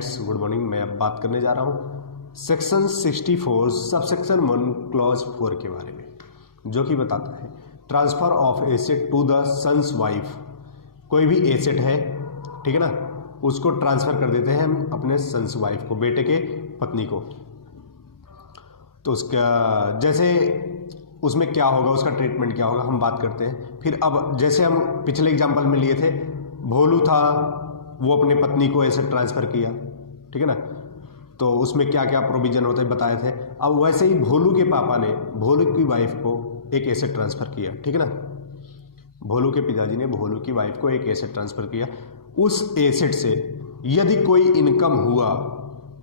Friends, good morning. मैं अब बात करने जा रहा हूँ सेक्शन 64 सबसेक्शन 1 क्लॉज 4 के बारे में, जो कि बताता है transfer of asset to the sons wife. कोई भी एसेट है, ठीक है ना, उसको ट्रांसफ़र कर देते हैं हम अपने सन्स वाइफ को, बेटे के पत्नी को। तो उसका जैसे उसमें क्या होगा, उसका ट्रीटमेंट क्या होगा, हम बात करते हैं। फिर अब जैसे हम पिछले एग्जाम्पल में लिए थे, भोलू था, वो अपने पत्नी को एसेट ट्रांसफ़र किया, ठीक है ना, तो उसमें क्या क्या प्रोविज़न होते हैं बताए थे। अब वैसे ही भोलू के पापा ने भोलू की वाइफ को एक एसेट ट्रांसफ़र किया, ठीक है ना, भोलू के पिताजी ने भोलू की वाइफ को एक एसेट ट्रांसफ़र किया। उस एसेट से यदि कोई इनकम हुआ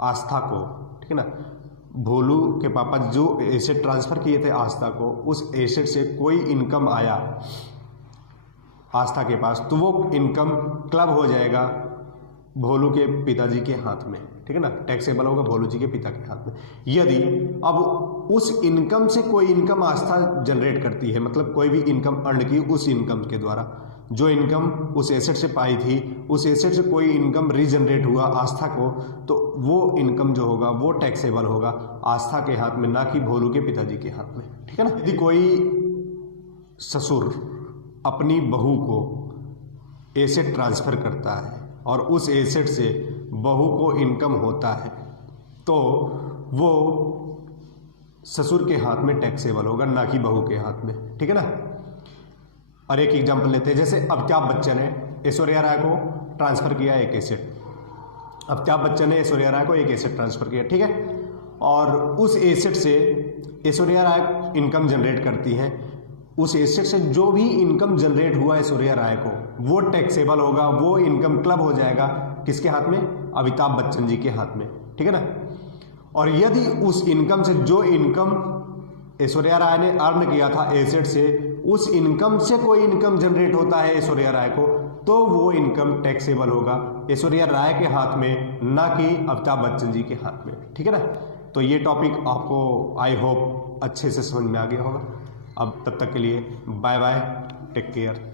आस्था को, ठीक है ना, भोलू के पापा जो एसेट ट्रांसफ़र किए थे आस्था को, उस एसेट से कोई इनकम आया आस्था के पास, तो वो इनकम क्लब हो जाएगा भोलू के पिताजी के हाथ में, ठीक है ना, टैक्सेबल होगा भोलू जी के पिता के हाथ में। यदि अब उस इनकम से कोई इनकम आस्था जनरेट करती है, मतलब कोई भी इनकम अर्न की, उस इनकम के द्वारा जो इनकम उस एसेट से पाई थी, उस एसेट से कोई इनकम रीजनरेट हुआ आस्था को, तो वो इनकम जो होगा वो टैक्सेबल होगा आस्था के हाथ में, ना कि भोलू के पिताजी के हाथ में, ठीक है ना। यदि कोई ससुर अपनी बहू को एसेट ट्रांसफ़र करता है और उस एसेट से बहू को इनकम होता है, तो वो ससुर के हाथ में टैक्सेबल होगा, ना कि बहू के हाथ में, ठीक है ना। और एक एग्जांपल लेते हैं, जैसे अमिताभ बच्चन ने ऐश्वर्या राय को ट्रांसफ़र किया एक एसेट, अमिताभ बच्चन ने ऐश्वर्या राय को एक एसेट ट्रांसफ़र किया, ठीक है, और उस एसेट से ऐश्वर्या राय इनकम जनरेट करती हैं। उस एसेट से जो भी इनकम जनरेट हुआ ऐश्वर्या राय को, वो टैक्सेबल होगा, वो इनकम क्लब हो जाएगा किसके हाथ में, अमिताभ बच्चन जी के हाथ में, ठीक है ना। और यदि उस इनकम से जो इनकम ऐश्वर्या राय ने अर्न किया था एसेट से, उस इनकम से कोई इनकम जनरेट होता है ऐश्वर्या राय को, तो वो इनकम टैक्सेबल होगा ऐश्वर्या राय के हाथ में, ना कि अमिताभ बच्चन जी के हाथ में, ठीक है ना। तो ये टॉपिक आपको आई होप अच्छे से समझ में आ गया होगा। अब तब तक के लिए बाय बाय, टेक केयर।